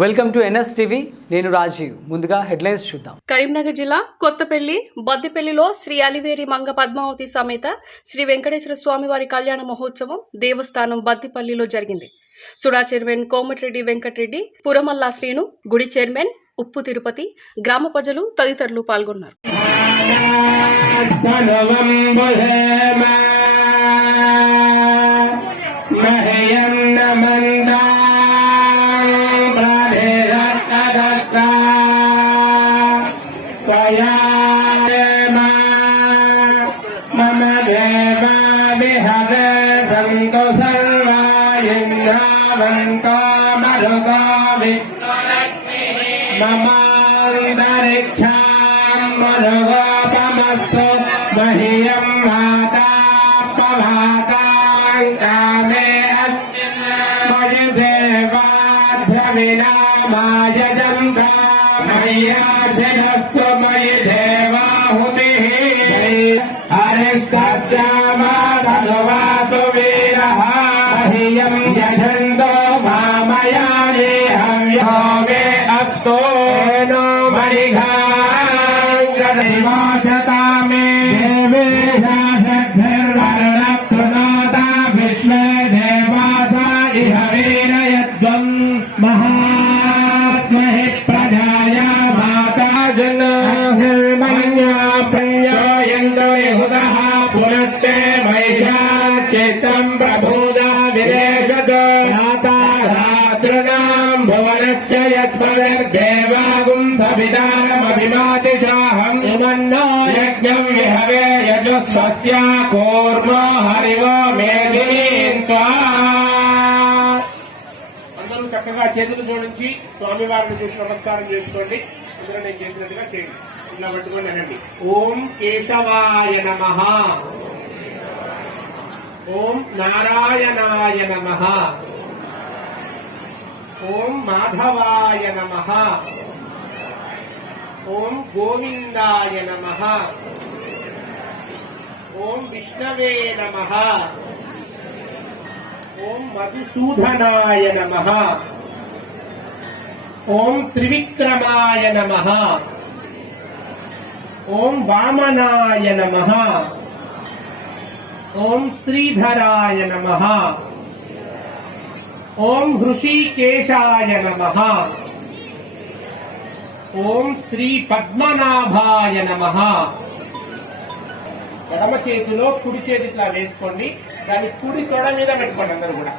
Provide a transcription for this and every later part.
Welcome to NS TV. నేను రాజీవ్. ముందుగా headlines చూద్దాం. కరీంనగర్ జిల్లా కొత్తపల్లి బద్దిపల్లిలో శ్రీ అలివేరి మంగ పద్మావతి సమేత శ్రీ వెంకటేశ్వర స్వామివారి కళ్యాణ మహోత్సవం దేవస్థానం బద్దిపల్లిలో జరిగింది. సుడా చైర్మన్ కోమటిరెడ్డి వెంకటరెడ్డి పురమల్లా శ్రీను గుడి చైర్మన్ ఉప్పు తిరుపతి గ్రామ ప్రజలు తదితరులు పాల్గొన్నారు. సంతు సర్వాయున్నావంతో మరుగో మమాంతరిక్షాం మరుగోపమస్తు మహ్యం మాతా పవాతాం కామే అస్య మయి దేవాధ్రవినామాయ జంతా मे देवेशासद्भिर्वर्णकृणोता विश्वे देवासा इह वीरयध्वम् महा యజ్ఞం విహవే యజస్వస్య కూర్మో హరివో మేధినీం అందరూ చక్కగా చేతులు జోడించి స్వామివారిని చూసి నమస్కారం చేసుకోండి. అందరూ నేను చేసినట్టుగా చేయండి. ఇలా పట్టుకొని అనండి ఓం కేశవాయ నమ. ఓం నారాయణాయ నమ. ఓం మాధవాయ నమ. ఓం గోవిందాయ నమ. ఓం విష్ణవే నమ. ఓం మధుసూదనాయ నమ. ఓం త్రివిక్రమాయ నమ. ఓం వామనాయ నమ. ఓం శ్రీధరాయ నమ. ఓం హృషికేశాయ నమ. ఓం శ్రీ పద్మనాభాయ నమ. ఎడమ చేతిలో కుడి చేతి ఇట్లా వేసుకోండి. దాని కుడి తొడ మీద పెట్టుకోండి అందరూ కూడా.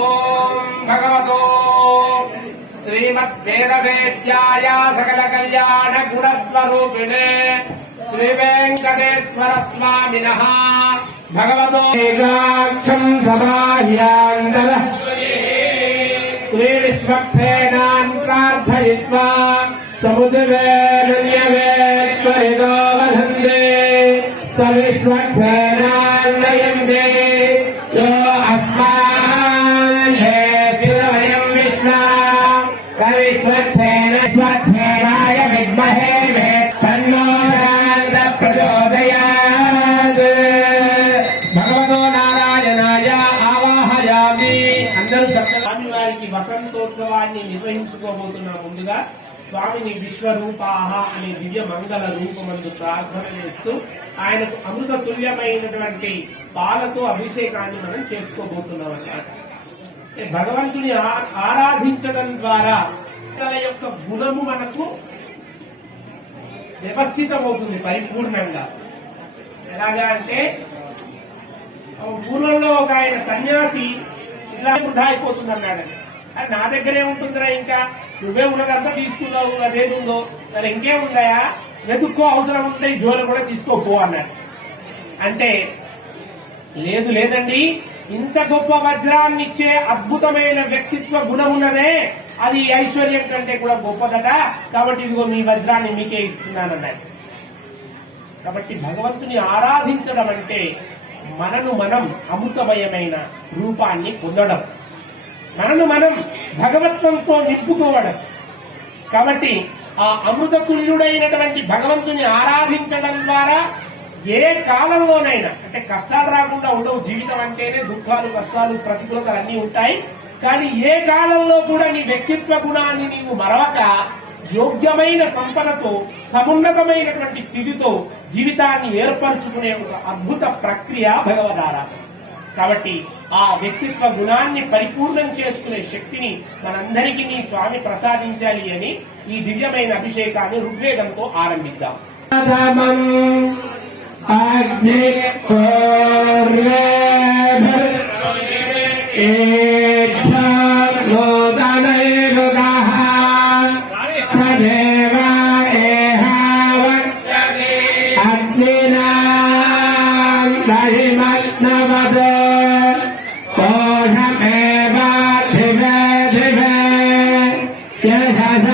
ఓం భగవతో శ్రీమద్ వేదవేద్యాయ సకల కళ్యాణ గుణస్వరూపిణే శ్రీ వెంకటేశ్వర స్వామిన భగవతో శ్రీ విశ్వక్సేనాన్ ప్రార్థయిత్వా సముద్రవేణ్యవేశ్వరితో వదందే స విశ్వక్సేనాన్నయందే స్వామిని విశ్వరూపాహ అనే దివ్య మంగళ రూపమందు ప్రార్థన చేస్తూ ఆయనకు అమృత తుల్యమైనటువంటి పాలతో అభిషేకాన్ని మనం చేసుకోబోతున్నాం అన్నమాట భగవంతుని ఆరాధించడం ద్వారా తన యొక్క గుణము మనకు వ్యవస్థితమవుతుంది పరిపూర్ణంగా. ఎలాగా అంటే పూర్వంలో ఒక ఆయన సన్యాసి ఇలా వృధా అయిపోతుంది అన్నాడు అది నా దగ్గరే ఉంటుందిరా ఇంకా. నువ్వే ఉన్నదంతా తీసుకున్నావు అదేదుందో. మరి ఇంకేముందయా వెతుక్కో అవసరం ఉంటే ఈ జోలు కూడా తీసుకోపో అన్నాడు. అంటే లేదు లేదండి. ఇంత గొప్ప వజ్రాన్నిచ్చే అద్భుతమైన వ్యక్తిత్వ గుణం ఉన్నదే. అది ఐశ్వర్యం కంటే కూడా గొప్పదట. కాబట్టి ఇదిగో మీ వజ్రాన్ని మీకే ఇస్తున్నానన్నాడు. కాబట్టి భగవంతుని ఆరాధించడం అంటే మనను మనం అమృతమయమైన రూపాన్ని పొందడం. మనను మనం భగవత్వంతో నింపుకోవడం. కాబట్టి ఆ అమృతతుల్యుడైనటువంటి భగవంతుని ఆరాధించడం ద్వారా ఏ కాలంలోనైనా అంటే కష్టాలు రాకుండా ఉండవు జీవితం అంటేనే దుఃఖాలు కష్టాలు ప్రతికూలతలు అన్నీ ఉంటాయి. కానీ ఏ కాలంలో కూడా నీ వ్యక్తిత్వ గుణాన్ని నీవు మరవక యోగ్యమైన సంపదతో సమున్నతమైనటువంటి స్థితితో జీవితాన్ని ఏర్పరచుకునే ఒక అద్భుత ప్రక్రియ భగవదారాధన. కాబట్టి ఆ వ్యక్తిత్వ గుణాన్ని పరిపూర్ణం చేసుకునే శక్తిని మనందరికీ నీ స్వామి ప్రసాదించాలి అని ఈ దివ్యమైన అభిషేకాన్ని ఋగ్వేదంతో ఆరంభిద్దాం. అగ్నినామస్నవద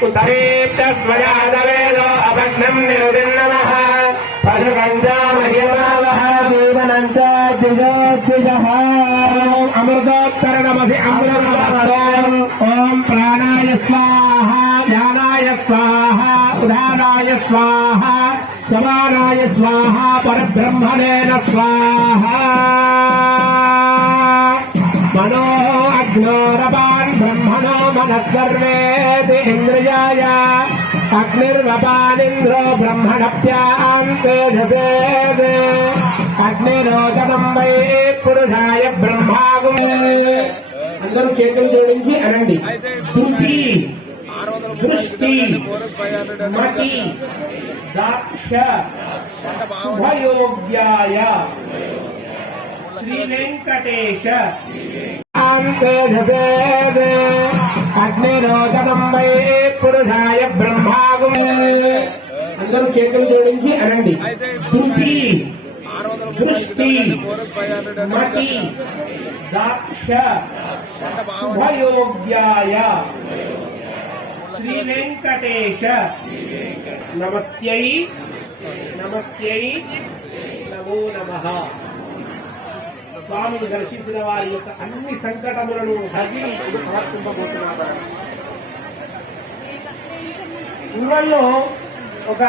ఉత్తరీప్తస్వయాదవేదో అభగ్నం నిరుదిన్నమః పశుకంజామహిమావహ జీవనంచ ద్విజోద్విజः అమృతం ఓం ప్రాణాయ స్వాహ ధ్యానాయ స్వాహ ఉదానాయ స్వాహ సమానాయ స్వాహ పరబ్రహ్మణేన స్వాహ మనో అగ్నోరప బ్రహ్మణో మనస్సర్వేది ఇంద్రియాయ అగ్నిర్వపానింద్రో బ్రహ్మణప్యాం తేజసేద్ అగ్నిరోచనం వై పురుషాయ బ్రహ్మాగు అందరూ చేతులు జోడించి అనండి. ధృతి దృష్టి మతి దాక్ష శుభయోగ్యాయ శ్రీ వెంకటేశ. తేజసేద్ పురుషాయ బ్రహ్మాగు అందరూ చేతులు జోడించి అనండి. ధృతి దృష్టి మతి దాక్ష శుభయోగ్యాయ శ్రీ వెంకటేశ నమస్త్యై నమస్త్యై నమో నమ. స్వామిని దర్శించిన వారి యొక్క అన్ని సంకటములను హరి సమర్పింపబోతున్నారు. ఒక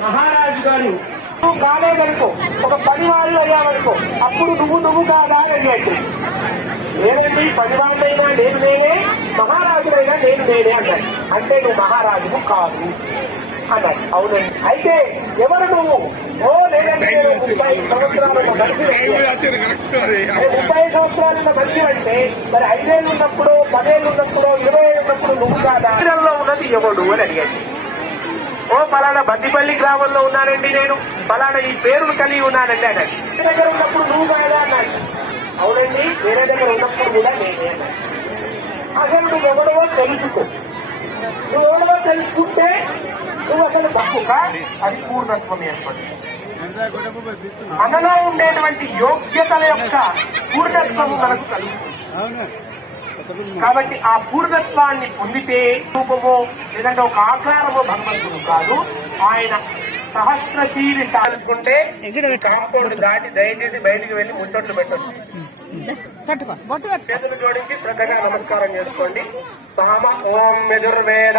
మహారాజు గారు నువ్వు కాలేదనుకో ఒక పని వాళ్ళు అయ్యావనుకో అప్పుడు నువ్వు నువ్వు కాదా? అని అడిగాడు. లేదండి పని వాళ్ళైనా నేను నేనే మహారాజులైనా నేను నేనే అన్నాడు. అంటే నువ్వు మహారాజువు కాదు అన్నాడు. అవునండి. అయితే ఎవరు నువ్వు? ఓ ముప్పై సంవత్సరాలు మనిషి అంటే మరి ఐదేళ్ళు ఉన్నప్పుడు పదేళ్ళు ఉన్నప్పుడు ఇరవై ఏళ్ళు ఉన్నప్పుడు నువ్వు కాదా ఉన్నది ఎవడు అని అడిగాడు ఓ పలానా బద్దిపల్లి గ్రామంలో ఉన్నానండి నేను పలానా ఈ పేరును కలిగి ఉన్నానండి అన్నాడు ఇంటి దగ్గర ఉన్నప్పుడు నువ్వు కాదా అన్నాడు అవునండి వేరే దగ్గర ఉన్నప్పుడు కూడా నేనే అసలు నువ్వు ఎవడవో తెలుసుకో నువ్వు ఎవడవో తెలుసుకుంటే నువ్వు అసలు తప్పుగా అది పూర్ణత్వం ఏర్పడుతుంది. మనలో ఉండేటువంటి యోగ్యతల యొక్క పూర్ణత్వము మనకు కలుగుతుంది. కాబట్టి ఆ పూర్ణత్వాన్ని పొందితే రూపము లేదంటే ఒక ఆకారము భగవంతుడు కాదు. ఆయన సహస్ర చీరి అనుకుంటే కాంపౌండ్ దాటి దయచేసి బయటికి వెళ్ళి ముచ్చట్లు పెట్టచ్చు చేతులు జోడించి శ్రద్ధగా నమస్కారం చేసుకోండి. సామ ఓం యజుర్వేద.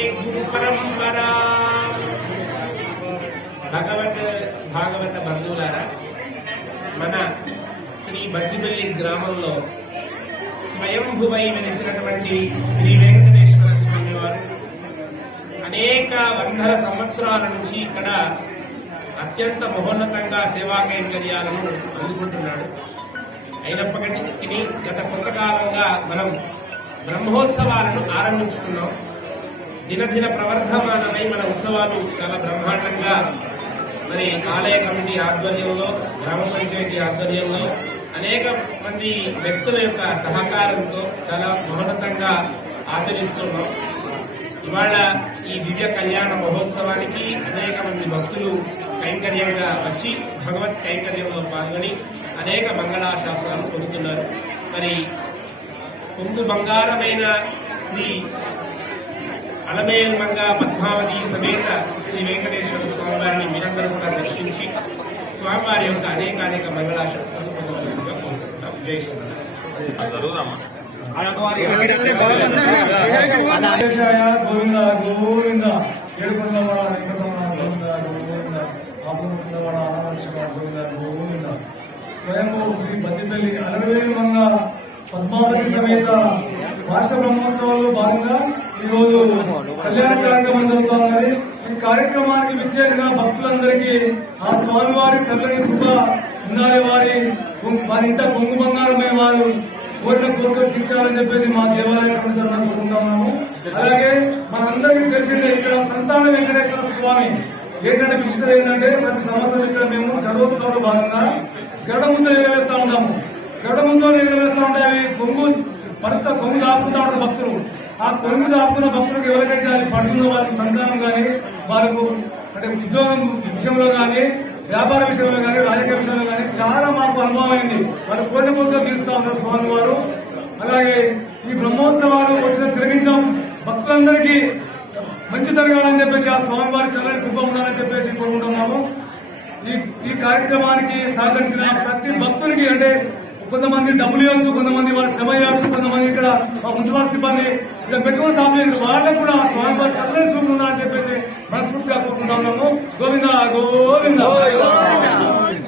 మన శ్రీ బద్దిపల్లి గ్రామంలో స్వయంభువై వెలిసినటువంటి శ్రీ వెంకటేశ్వర స్వామి వారు అనేక వందల సంవత్సరాల నుంచి ఇక్కడ అత్యంత మహోన్నతంగా సేవా కైంకర్యాలను అందుకుంటున్నాడు. అయినప్పటికీ గత కొంతకాలంగా మనం బ్రహ్మోత్సవాలను ఆరంభించుకున్నాం. దినదిన ప్రవర్ధమానమై మన ఉత్సవాలు చాలా బ్రహ్మాండంగా మరి ఆలయ కమిటీ ఆధ్వర్యంలో గ్రామ పంచాయతీ ఆధ్వర్యంలో అనేక మంది వ్యక్తుల యొక్క సహకారంతో చాలా మహోన్నతంగా ఆచరిస్తున్నాం. ఇవాళ ఈ దివ్య కళ్యాణ మహోత్సవానికి అనేక మంది భక్తులు కైంకర్యంగా వచ్చి భగవత్ కైంకర్యంలో పాల్గొని అనేక మంగళాశాసనాలు పొందుతున్నారు. మరి కొంగు బంగారమైన శ్రీ అలమేల్మంగ పద్మావతి సమేత శ్రీ వెంకటేశ్వర స్వామి వారిని మీరందరూ కూడా దర్శించి స్వామివారి యొక్క అనేక అనేక మంగళాశాసనాలు పొందవలసిందిగా కోరుకుంటున్నాం. జై శ్రీరామ్. వెంకటేశాయ గోవింద గోవింద ఏడుకున్నవాడ వెంకటరమణ గోవింద గోవింద గోవింద గోవింద స్వయంభూ శ్రీ పద్మావతి సమేత రాష్ట్ర బ్రహ్మోత్సవాల్లో భాగంగా ఈరోజు కళ్యాణ కార్యక్రమం జరుగుతున్నది ఈ కార్యక్రమానికి విచ్చేసిన భక్తులందరికీ ఆ స్వామివారి చల్లని కృప ఉండాలి వారి వారి ఇంట కొంగు బంగారమే వారు కోరిన కోరిక తీర్చాలని చెప్పేసి మా దేవాలయం తరఫున కోరుకుంటున్నాము అలాగే మనందరికీ తెలిసిందే ఇక్కడ సంతాన వెంకటేశ్వర స్వామి ఏంటంటే విషయం ఏంటంటే ప్రతి సంవత్సరం ఇక్కడ మేము గడోత్సవంలో భాగంగా గడ ముందు ఎగరవేస్తా ఉంటాము. గడ ముందు ఎగరవేస్తా ఉంటే అవి కొంగు పరిస్థితి కొంగు దాపుకుంటా ఉంటారు భక్తులు. ఆ కొంగు దాపుకున్న భక్తులకు ఎవరికైతే అది పడుతుందో వాళ్ళకి సంతానం కానీ వాళ్ళకు అంటే ఉద్యోగం విషయంలో కానీ వ్యాపార విషయంలో కానీ రాజకీయ విషయంలో కానీ చాలా మాకు అనుభవం అయింది. వాళ్ళు కోరిన కోరిక తీరుస్తా ఉన్నారు స్వామి వారు. అలాగే ఈ బ్రహ్మోత్సవాలు వచ్చిన తిరిగించాం. భక్తులందరికీ మంచి జరగాలని చెప్పేసి ఆ స్వామి వారి చల్లని కృప ఉండాలని చెప్పేసి కోరుకుంటున్నాము. ఈ ఈ కార్యక్రమానికి సహకరించిన ప్రతి భక్తునికి అంటే కొంతమంది డబ్బులు ఇవ్వచ్చు కొంతమంది వాళ్ళ శ్రమ ఇవ్వచ్చు కొంతమంది ఇక్కడ మా మున్సిపల్ సిబ్బంది ఇక్కడ పెట్టుకుని సాధ్యం వాళ్ళకు కూడా స్వామి వారు చల్లని చూపు అని చెప్పేసి మనస్ఫూర్తిగా కోరుకుంటా ఉన్నాము. గోవింద. గోవింద.